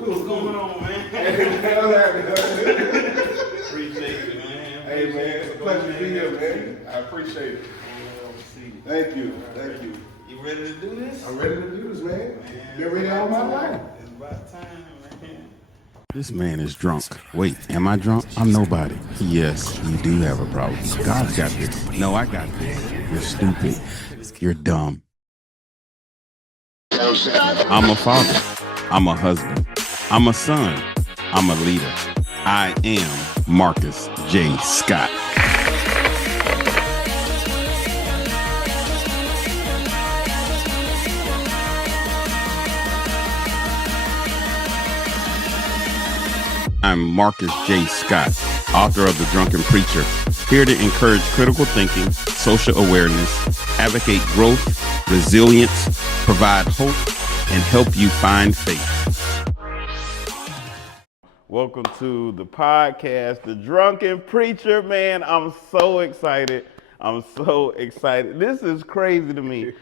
What's going on, man? Appreciate you, man. Hey, man, it's a pleasure to be here, man. I appreciate it. Thank you. Thank you. You ready to do this? I'm ready to do this, man. Been ready all my life. It's about time, man. This man is drunk. Wait, am I drunk? I'm nobody. Yes, you do have a problem. God's got this. No, I got this. You're stupid. You're dumb. I'm a father. I'm a husband. I'm a son. I'm a leader. I am Marcus J. Scott. I'm Marcus J. Scott, author of The Drunken Preacher, here to encourage critical thinking, social awareness, advocate growth, resilience, provide hope, and help you find faith. Welcome to the podcast, The Drunken Preacher. Man, I'm so excited. This is crazy to me.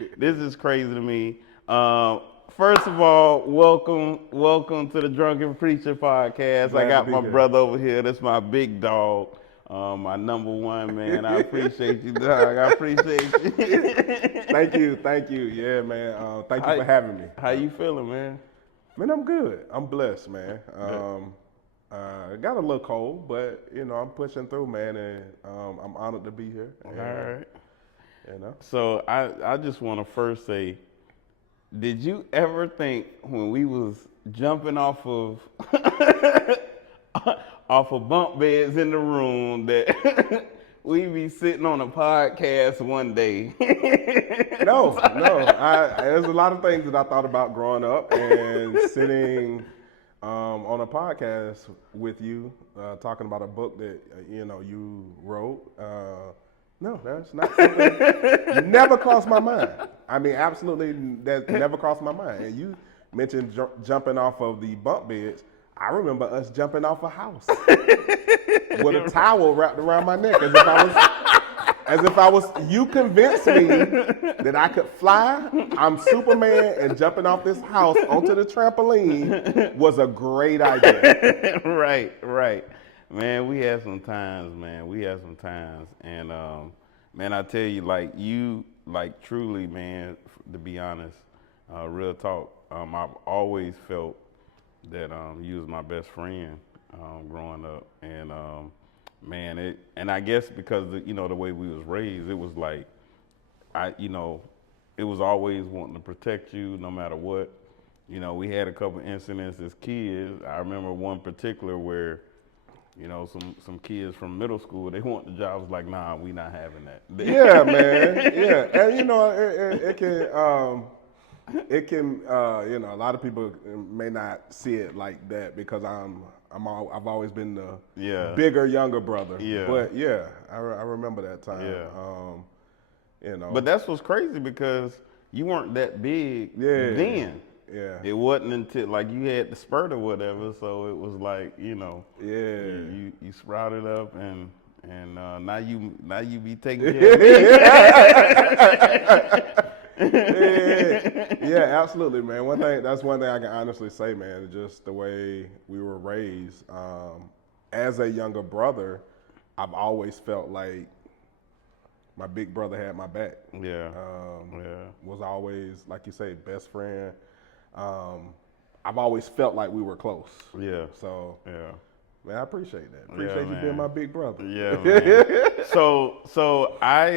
First of all, welcome to the Drunken Preacher podcast. I got my brother over here. That's my big dog, my number one, man. I appreciate you, dog. I appreciate you. Thank you. Yeah, man. Thank you for having me. How you feeling, man? Man, I'm good. I'm blessed, man. Got a little cold, but I'm pushing through, man, and I'm honored to be here. All right. You know. So I just want to first say, did you ever think when we was jumping off of bunk beds in the room that we'd be sitting on a podcast one day? No. There's a lot of things that I thought about growing up, and sitting on a podcast with you, talking about a book that you wrote. No, that's not something never crossed my mind. I mean, absolutely, that never crossed my mind. And you mentioned jumping off of the bunk beds. I remember us jumping off a house with a towel wrapped around my neck, as if I was. You convinced me that I could fly. I'm Superman, and jumping off this house onto the trampoline was a great idea. Right. Man, we had some times, and man, I tell you, truly, man, to be honest, real talk, I've always felt that you was my best friend growing up, and man, and I guess because the way we was raised, it was like it was always wanting to protect you no matter what. We had a couple incidents as kids. I remember one particular where some kids from middle school, they want the job. I was like, nah, we not having that. Yeah, man. Yeah, and it can a lot of people may not see it like that because I've always been the bigger younger brother. Yeah. But yeah, I remember that time. Yeah. But that's what's crazy because you weren't that big then. Yeah. It wasn't until you had the spurt or whatever, so it was like, you sprouted up and now you be taking care of me. Yeah, absolutely, man. That's one thing I can honestly say, man, just the way we were raised. As a younger brother, I've always felt like my big brother had my back. Yeah. Was always, like you say, best friend. I've always felt like we were close. Yeah. So, yeah. Man, I appreciate that. Appreciate you being my big brother. Yeah, man. So I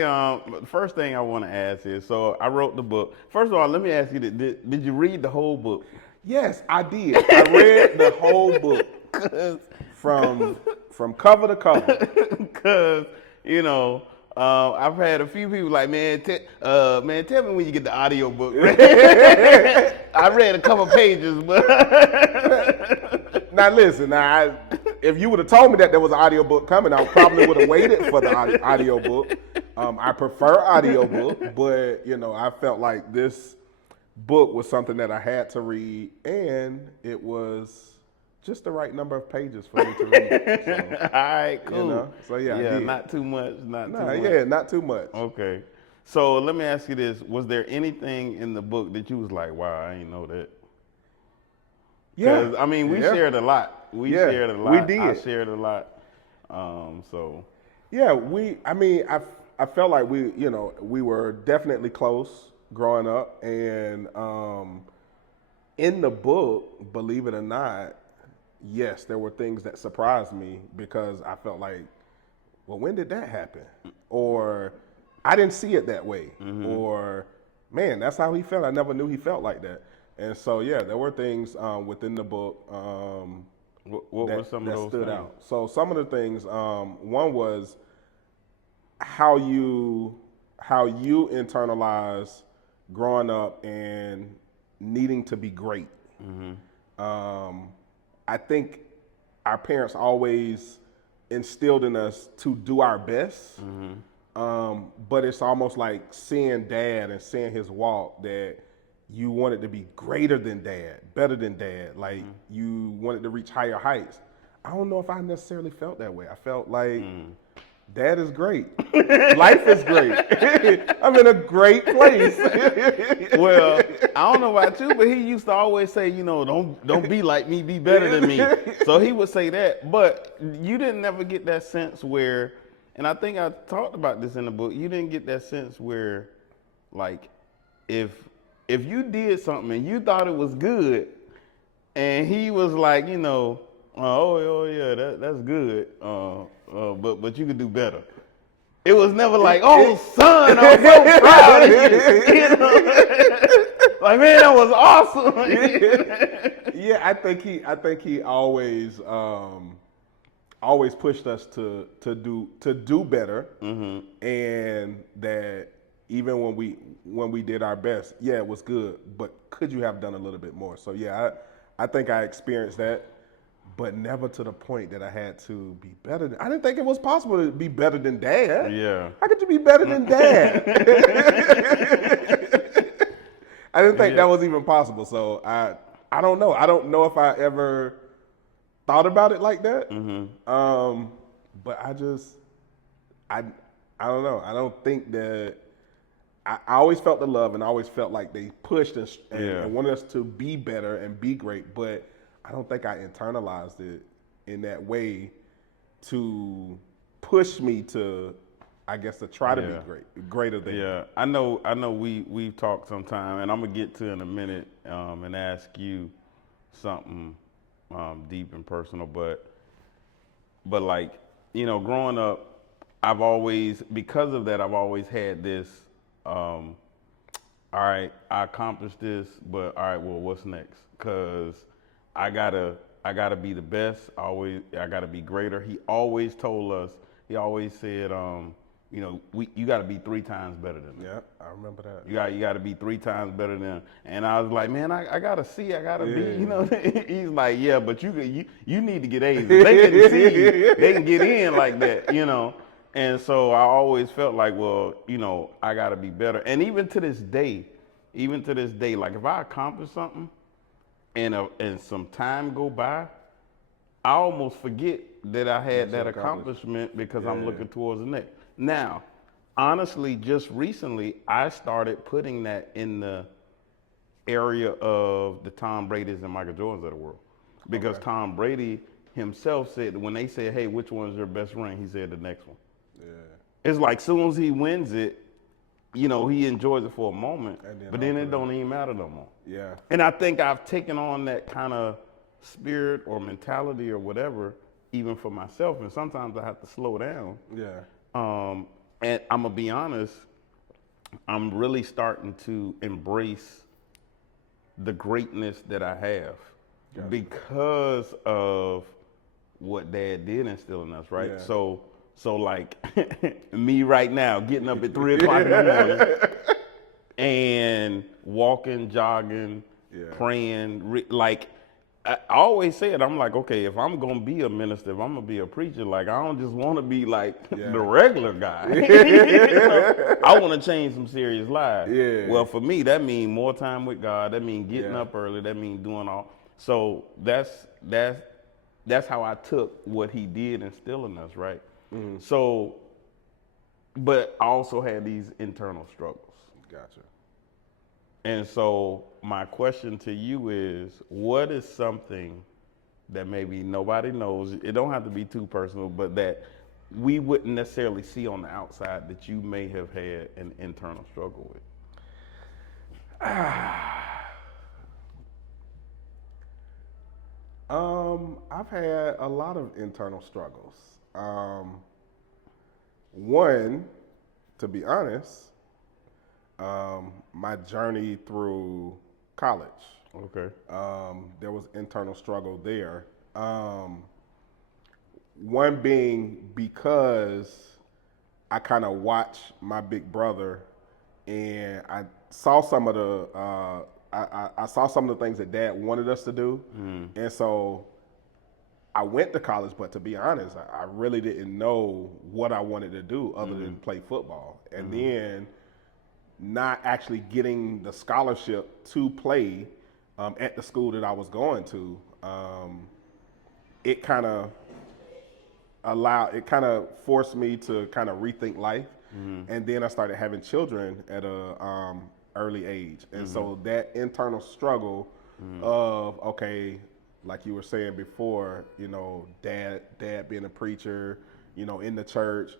the first thing I want to ask is, so I wrote the book. First of all, let me ask you, did you read the whole book? Yes, I did. I read the whole book from cover to cover. Because I've had a few people like, man, tell me when you get the audio book. I read a couple pages, but now listen, if you would have told me that there was an audio book coming, I probably would have waited for the audio book. I prefer audio book, but I felt like this book was something that I had to read, and it was just the right number of pages for me to read. So, all right, cool. So yeah, not too much. Not too much. Okay. So let me ask you this: was there anything in the book that you was like, "Wow, I didn't know that"? Yeah. Because, I mean, we Yeah. shared a lot. We Yeah, shared a we lot. I did. shared a lot. So, Yeah, I felt like we were definitely close growing up. And in the book, believe it or not, yes, there were things that surprised me because I felt like, well, when did that happen? Or I didn't see it that way. Or, man, that's how he felt. I never knew he felt like that. And so, yeah, there were things within the book what were some of that those stood things? out. So some of the things, one was how you internalize growing up and needing to be great. I think our parents always instilled in us to do our best, but it's almost like seeing dad and seeing his walk that you wanted to be greater than dad, better than dad, like you wanted to reach higher heights. I don't know if I necessarily felt that way. I felt like dad is great. Life is great. I'm in a great place. Well, I don't know about you, but he used to always say, don't be like me, be better than me. So he would say that, but you didn't never get that sense where, and I think I talked about this in the book, you didn't get that sense where, like, if you did something and you thought it was good, and he was like, oh yeah, that's good, but you could do better. It was never like, oh, son, I'm so proud of you. Like, man, that was awesome. Yeah, I think he always pushed us to do better, and that even when we did our best, yeah, it was good, but could you have done a little bit more? So yeah, I think I experienced that, but never to the point that I had to be better. I didn't think it was possible to be better than dad. Yeah. How could you be better than dad? I didn't think that was even possible. So I don't know. I don't know if I ever thought about it like that. But I don't know. I don't think that I always felt the love, and I always felt like they pushed us and wanted us to be better and be great. But I don't think I internalized it in that way to push me to, I guess, to try to be greater than. Yeah, I know. We've talked sometime, and I'm gonna get to in a minute and ask you something deep and personal. But like, growing up, I've always, because of that, I've always had this. All right, I accomplished this, but all right, well, what's next? Because I gotta be the best. I gotta be greater. He always told us. He always said, you got to be 3 times better than them. Yeah, I remember that. You got to be 3 times better than them. And I was like, man, I gotta see. I gotta be. He's like, yeah, but you need to get A's. If they didn't see you, they can get in like that. And so I always felt like, well, I got to be better. And even to this day, like if I accomplish something and some time go by, I almost forget that I had that accomplishment because I'm looking towards the next. Now, honestly, just recently, I started putting that in the area of the Tom Brady's and Michael Jordans of the world. Because Tom Brady himself said, when they said, hey, which one's your best ring? He said the next one. It's like soon as he wins it, he enjoys it for a moment, but then it don't even matter no more. Yeah. And I think I've taken on that kind of spirit or mentality or whatever, even for myself. And sometimes I have to slow down. Yeah. And I'm gonna be honest, I'm really starting to embrace the greatness that I have because of what Dad did instill in us, right? Yeah. So like me right now, getting up at 3 o'clock in the morning and walking, jogging, praying, like I always said, I'm like, okay, if I'm gonna be a minister, if I'm gonna be a preacher, like I don't just want to be like the regular guy. I want to change some serious lives. Yeah. Well, for me, that means more time with God. That means getting up early. That means doing all. So that's how I took what he did instill in us, right? So, but I also had these internal struggles. Gotcha. And so my question to you is, what is something that maybe nobody knows? It don't have to be too personal, but that we wouldn't necessarily see on the outside that you may have had an internal struggle with. I've had a lot of internal struggles. One, to be honest, my journey through college. Okay. There was internal struggle there. One being because I kind of watched my big brother, and I saw some of the I saw some of the things that Dad wanted us to do, and so I went to college. But to be honest, I really didn't know what I wanted to do other than play football, and then not actually getting the scholarship to play at the school that I was going to. It kind of forced me to kind of rethink life, and then I started having children at a early age, and so that internal struggle of, okay, like you were saying before, dad being a preacher, in the church.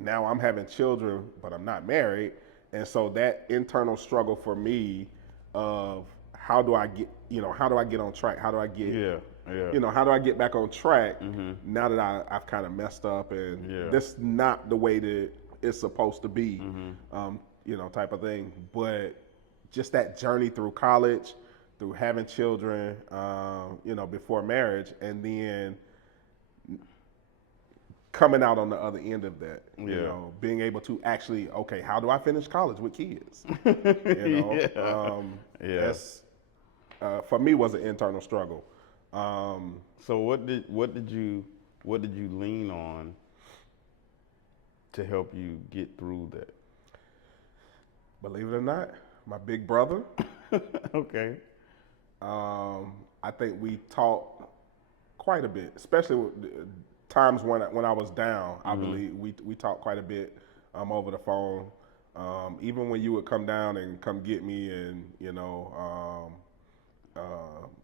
Now I'm having children, but I'm not married, and so that internal struggle for me of how do I get on track? How do I get how do I get back on track now that I've kind of messed up and this is not the way that it's supposed to be, type of thing. But just that journey through college, through having children, before marriage, and then coming out on the other end of that, being able to actually, okay, how do I finish college with kids? That's for me was an internal struggle. So what did you lean on to help you get through that? Believe it or not, my big brother. Okay. I think we talked quite a bit, especially with times when I was down. I believe we talked quite a bit over the phone. Even when you would come down and come get me, and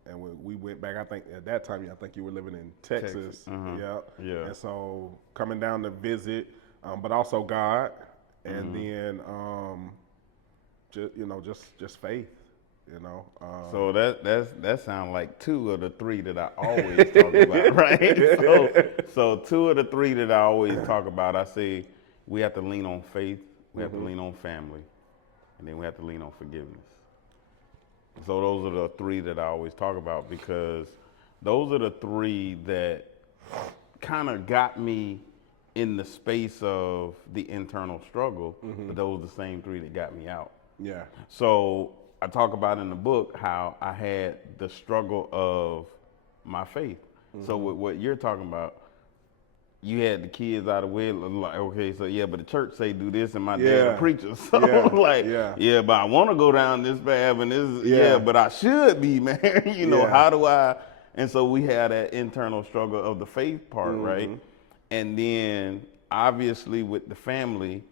and when we went back, I think at that time, I think you were living in Texas. Yeah. And so coming down to visit, but also God, and then just faith. So that sounds like 2 of the 3 that I always talk about, right? So 2 of the 3 that I always talk about, I say we have to lean on faith, we have to lean on family, and then we have to lean on forgiveness. So those are the 3 that I always talk about, because those are the 3 that kind of got me in the space of the internal struggle, but those are the same 3 that got me out. Yeah. So I talk about in the book how I had the struggle of my faith. So with what you're talking about, you had the kids out of way, like, okay, so yeah, but the church say do this, and my dad a preacher. So but I want to go down this path, and this, but I should be, man. How do I? And so we had that internal struggle of the faith part, right? And then obviously with the family,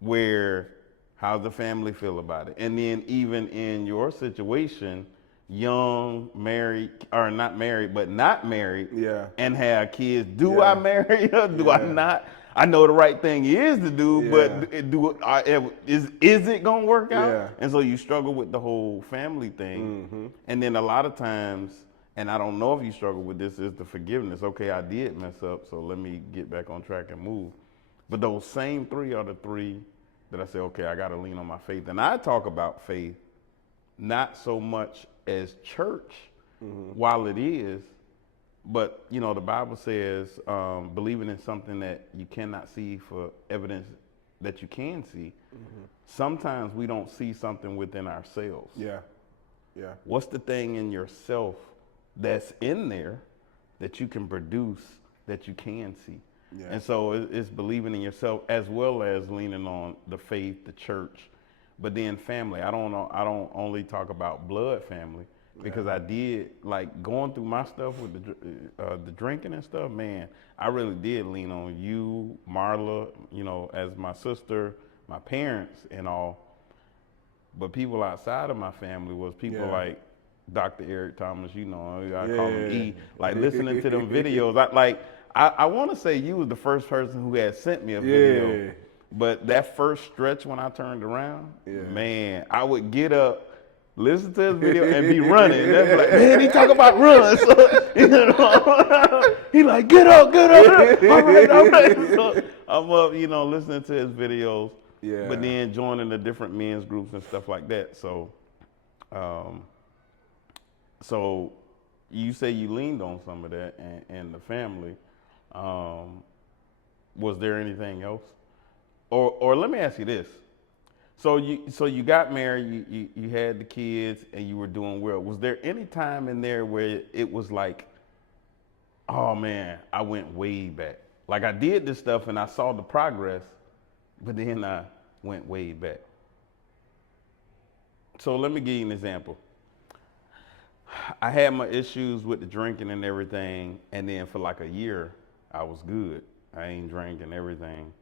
where how's the family feel about it? And then even in your situation, young, married, or not married, but not married, and have kids. Do I marry her? Do I not? I know the right thing is to do, but is it gonna work out? Yeah. And so you struggle with the whole family thing. And then a lot of times, and I don't know if you struggle with this, is the forgiveness. Okay, I did mess up, so let me get back on track and move. But those same 3 are the 3 that I say, okay, I got to lean on my faith. And I talk about faith not so much as church, while it is, but the Bible says believing in something that you cannot see for evidence that you can see. Sometimes we don't see something within ourselves. Yeah. What's the thing in yourself that's in there that you can produce that you can see? Yeah. And so it's believing in yourself as well as leaning on the faith, the church, but then family. I don't only talk about blood family, because I did, like, going through my stuff with the drinking and stuff. Man, I really did lean on you, Marla, as my sister, my parents, and all. But people outside of my family was people Yeah. like Dr. Eric Thomas, you know, I Yeah. call him E, like listening to them videos. I want to say you was the first person who had sent me a video. Yeah. But that first stretch when I turned around, Yeah. man, I would get up, listen to his video, and be running. And they'd be like, man, he talk about run. So, you know, he like, get up, get up. All right. So I'm up, you know, listening to his videos. Yeah. But then joining the different men's groups and stuff like that. So, so you say you leaned on some of that and the family. Was there anything else? Or let me ask you this. So you got married, you had the kids, and you were doing well. Was there any time in there where it was like, oh man, I went way back. Like I did this stuff and I saw the progress, but then I went way back. So let me give you an example. I had my issues with the drinking and everything, and then for like a year, I was good. I ain't drinking everything.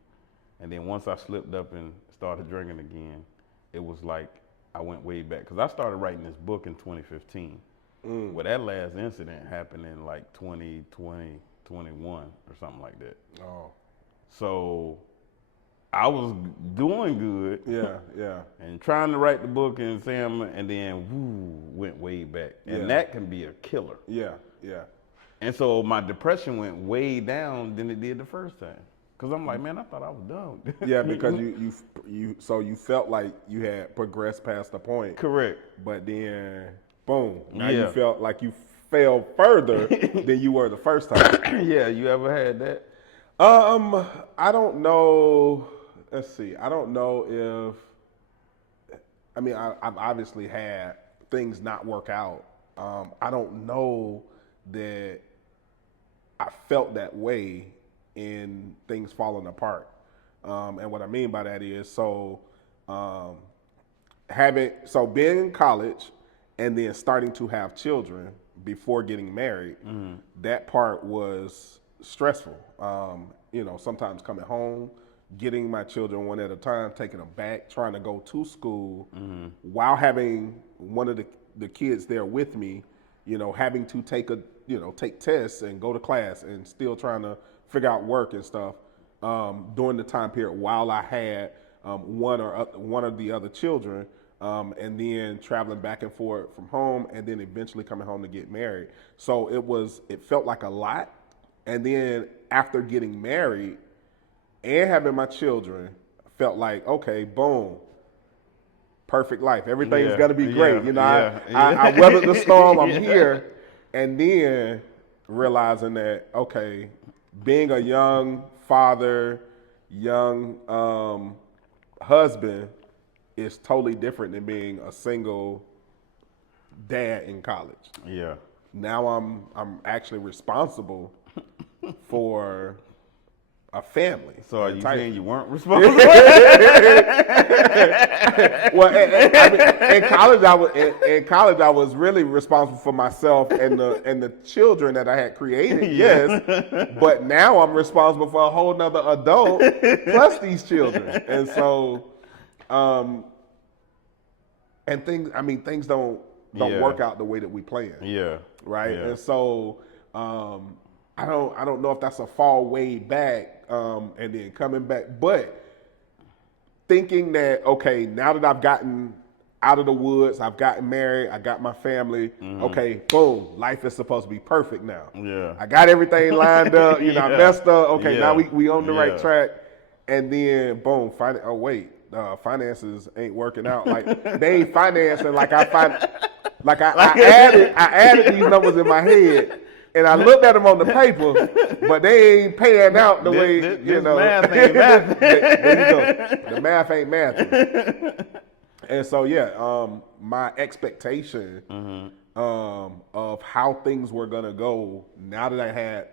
And then once I slipped up and started drinking again, it was like I went way back. Because I started writing this book in 2015. Well, that last incident happened in like 2020, 21 or something like that. Oh. So I was doing good. Yeah. And trying to write the book and then went way back. And that can be a killer. Yeah. And so my depression went way down than it did the first time. Cause I'm like, man, I thought I was done. Yeah, because you felt like you had progressed past the point. Correct. But then, boom, now you felt like you fell further than you were the first time. Yeah, you ever had that? I don't know. Let's see. I don't know if. I mean, I've obviously had things not work out. I don't know that I felt that way in things falling apart. And what I mean by that is, being in college and then starting to have children before getting married, that part was stressful. Sometimes coming home, getting my children one at a time, taking them back, trying to go to school while having one of the kids there with me, having to take tests and go to class and still trying to figure out work and stuff during the time period while I had one of the other children, and then traveling back and forth from home, and then eventually coming home to get married. So it felt like a lot. And then after getting married and having my children, felt like, okay, boom, perfect life. Everything's gonna be great. I weathered the storm. I'm here, and then realizing that, okay, being a young father, young husband is totally different than being a single dad in college. Yeah. Now I'm actually responsible for a family. So are you saying you weren't responsible? Well, in college I was really responsible for myself and the children that I had created. Yes, but now I'm responsible for a whole nother adult plus these children, and so, and things don't work out the way that we planned. Yeah. Right. Yeah. And so, I don't know if that's a fall way back, and then coming back, but thinking that, okay, now that I've gotten out of the woods, I've gotten married, I got my family, okay, boom, life is supposed to be perfect now. Yeah. I got everything lined up, I messed up, okay, now we on the right track, and then boom, finances ain't working out. Like they ain't financing like I added these numbers in my head. And I looked at them on the paper, but they ain't paying out the way, math ain't math. There you go. The math ain't math. And so, my expectation of how things were gonna go now that I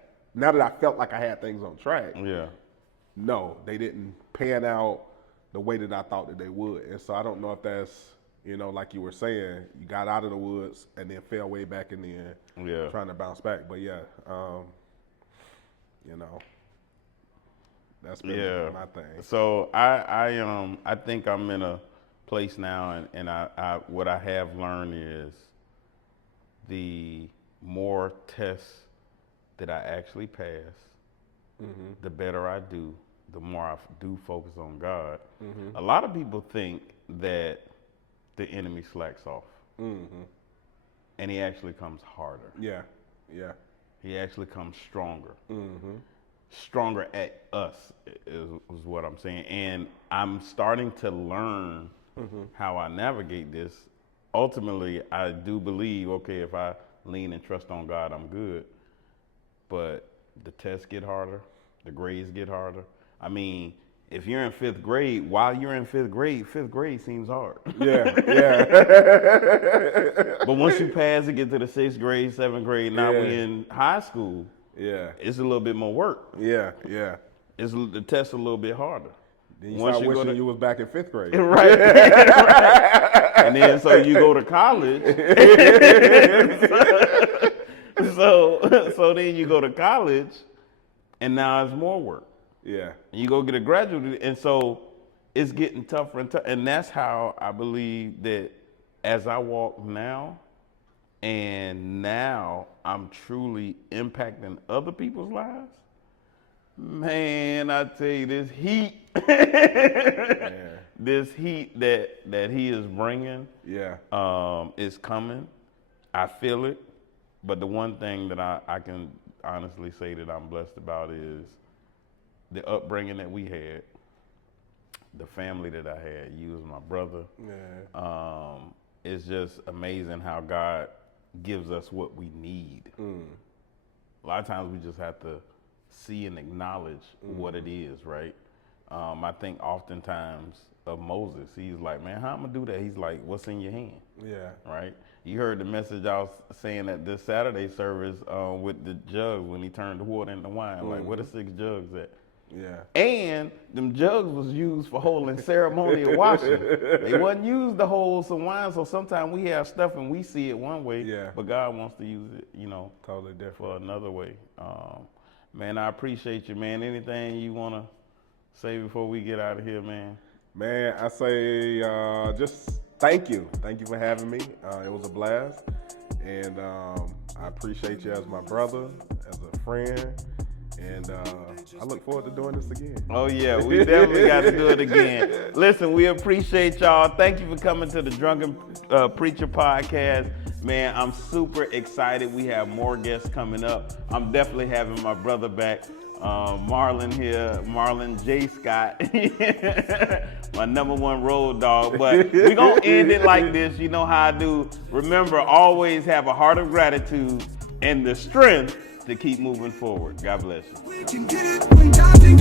felt like I had things on track. Yeah. No, they didn't pan out the way that I thought that they would. And so I don't know if that's, like you were saying, you got out of the woods and then fell way back in the end, trying to bounce back. But that's been my thing. So I think I'm in a place now, and I what I have learned is the more tests that I actually pass, the better I do, the more I do focus on God. A lot of people think that the enemy slacks off, and he actually comes harder. Yeah. He actually comes stronger. Stronger at us is what I'm saying. And I'm starting to learn how I navigate this. Ultimately, I do believe, okay, if I lean and trust on God, I'm good. But the tests get harder, the grades get harder. I mean, if you're in fifth grade, while you're in fifth grade seems hard. Yeah. But once you pass and get to the sixth grade, seventh grade, now we're in high school. Yeah. It's a little bit more work. Yeah. The test's a little bit harder. Then you start wishing you was back in fifth grade. Right. And then so you go to college. so then you go to college, and now it's more work. Yeah. And you go get a graduate, and so it's getting tougher and tougher. And that's how I believe that as I walk now, and now I'm truly impacting other people's lives. Man, I tell you, this heat, this heat that he is bringing, is coming. I feel it. But the one thing that I can honestly say that I'm blessed about is the upbringing that we had, the family that I had. You was my brother. It's just amazing how God gives us what we need. A lot of times we just have to see and acknowledge what it is, right? I think oftentimes of Moses, he's like, man, how am I gonna do that? He's like, what's in your hand? Yeah. Right? You heard the message I was saying at this Saturday service with the jugs when he turned the water into wine. Like, where the 6 jugs at? Yeah. And them jugs was used for holding ceremonial washing. They wasn't used to hold some wine, so sometimes we have stuff and we see it one way, but God wants to use it, totally different for another way. Man, I appreciate you, man. Anything you want to say before we get out of here, man? Man, I say just thank you. Thank you for having me. It was a blast. And I appreciate you as my brother, as a friend. And I look forward to doing this again. Oh, yeah, we definitely got to do it again. Listen, we appreciate y'all. Thank you for coming to the Drunken Preacher podcast. Man, I'm super excited. We have more guests coming up. I'm definitely having my brother back, Marlon here, Marlon J. Scott, my #1 road dog. But we're going to end it like this. You know how I do. Remember, always have a heart of gratitude and the strength to keep moving forward. God bless you.